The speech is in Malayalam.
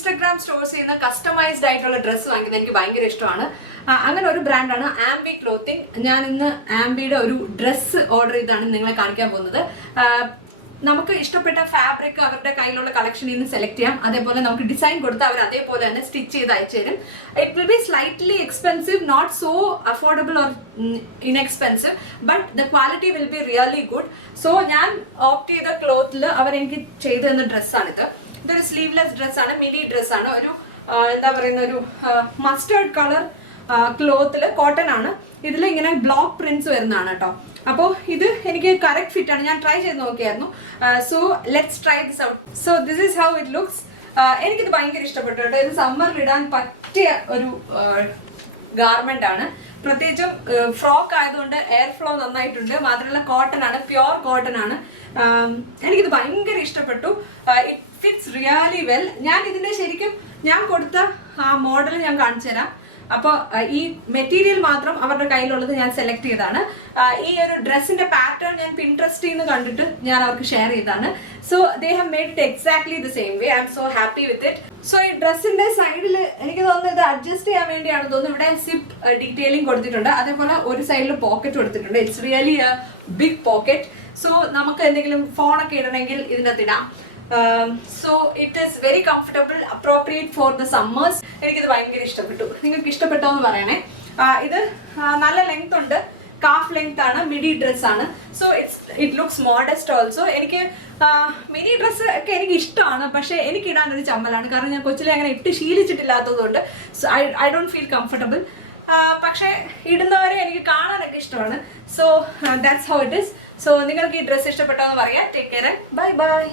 ഇൻസ്റ്റാഗ്രാം സ്റ്റോഴ്സ് ചെയ്യുന്ന കസ്റ്റമൈസ്ഡ് ആയിട്ടുള്ള ഡ്രസ്സ് വാങ്ങിക്കുന്നത് എനിക്ക് ഭയങ്കര ഇഷ്ടമാണ്. അങ്ങനെ ഒരു ബ്രാൻഡാണ് ആംബി ക്ലോത്തിങ്. ഞാൻ ഇന്ന് ആംബിയുടെ ഒരു ഡ്രസ്സ് ഓർഡർ ചെയ്താണ് നിങ്ങളെ കാണിക്കാൻ പോകുന്നത്. നമുക്ക് ഇഷ്ടപ്പെട്ട ഫാബ്രിക് അവരുടെ കയ്യിലുള്ള കളക്ഷനിൽ നിന്ന് സെലക്ട് ചെയ്യാം. അതേപോലെ നമുക്ക് ഡിസൈൻ കൊടുത്ത് അവർ അതേപോലെ തന്നെ സ്റ്റിച്ച് ചെയ്ത് അയച്ചു തരും. It will be slightly expensive, not so affordable or inexpensive, but the quality will be really good. So ഞാൻ ഓപ്റ്റ് ചെയ്ത ക്ലോത്തിൽ അവരെനിക്ക് ചെയ്തു തന്ന ഡ്രസ്സാണിത്. ഇതൊരു സ്ലീവ്ലെസ് ഡ്രസ്സാണ്, മിനി ഡ്രസ്സാണ്. ഒരു എന്താ പറയുന്ന ഒരു മസ്റ്റേർഡ് കളർ ക്ലോത്തിൽ, കോട്ടൺ ആണ്. ഇതിൽ ഇങ്ങനെ ബ്ലോക്ക് പ്രിന്റ്സ് വരുന്നതാണ് കേട്ടോ. അപ്പോൾ ഇത് എനിക്ക് കറക്റ്റ് ഫിറ്റ് ആണ്. ഞാൻ ട്രൈ ചെയ്ത് നോക്കിയായിരുന്നു. So let's try this out. So this is how it looks. എനിക്കിത് ഭയങ്കര ഇഷ്ടപ്പെട്ടു കേട്ടോ. ഇത് സമ്മറിൽ ഇടാൻ പറ്റിയ ഒരു ഗാർമെന്റ് ആണ്. പ്രത്യേകിച്ചും ഫ്രോക്ക് ആയതുകൊണ്ട് എയർ ഫ്ലോ നന്നായിട്ടുണ്ട്. മാത്രമല്ല കോട്ടൺ ആണ്, പ്യോർ കോട്ടൺ ആണ്. എനിക്കിത് ഭയങ്കര ഇഷ്ടപ്പെട്ടു. It fits really well. ഞാൻ ഇതിന്റെ ശരിക്കും ഞാൻ കൊടുത്ത ആ മോഡൽ ഞാൻ കാണിച്ചു തരാം. അപ്പോൾ ഈ മെറ്റീരിയൽ മാത്രം അവരുടെ കയ്യിലുള്ളത് ഞാൻ സെലക്ട് ചെയ്താണ്. ഈ ഒരു ഡ്രസ്സിന്റെ പാറ്റേൺ ഞാൻ പിൻട്രസ്റ്റിൽ നിന്ന് കണ്ടിട്ട് ഞാൻ അവർക്ക് ഷെയർ ചെയ്താണ്. So they have made it exactly the same way. I M so happy with it. So ഈ ഡ്രസ്സിന്റെ സൈഡിൽ എനിക്ക് തോന്നുന്നു ഇത് അഡ്ജസ്റ്റ് ചെയ്യാൻ വേണ്ടിയാണ് തോന്നുന്നു ഇവിടെ സിപ്പ് ഡീറ്റെയിലിംഗ് കൊടുത്തിട്ടുണ്ട്. അതേപോലെ ഒരു സൈഡിൽ പോക്കറ്റ് കൊടുത്തിട്ടുണ്ട്. It's really a big pocket. So നമുക്ക് എന്തെങ്കിലും ഫോണൊക്കെ ഇടണമെങ്കിൽ ഇതിൻ്റെ അകത്ത് ഇടാം. So it is very comfortable, appropriate for the summers. എനിക്കിത് ഭയങ്കര ഇഷ്ടപ്പെട്ടു. നിങ്ങൾക്ക് ഇഷ്ടപ്പെട്ടോ എന്ന് പറയണേ. ഇത് നല്ല ലെങ്ത് ഉണ്ട്, കാഫ് ലെങ്ത് ആണ്, മിഡി ഡ്രസ് ആണ്. So it looks modest also. എനിക്ക് മിഡി ഡ്രസ്സ് ഒക്കെ എനിക്ക് ഇഷ്ടമാണ്, പക്ഷേ എനിക്ക് ഇടാനൊരു ചമ്മലാണ്. കാരണം ഞാൻ കൊച്ചിലെ അങ്ങനെ ഇട്ട് ശീലിച്ചിട്ടില്ലാത്തതുകൊണ്ട് ഐ ഡോണ്ട് ഫീൽ കംഫർട്ടബിൾ. പക്ഷേ ഇടുന്നവരെ എനിക്ക് കാണാനൊക്കെ ഇഷ്ടമാണ്. So that's how it is. So നിങ്ങൾക്ക് ഈ ഡ്രസ്സ് ഇഷ്ടപ്പെട്ടോ എന്ന് പറയാം. Take care, bye bye.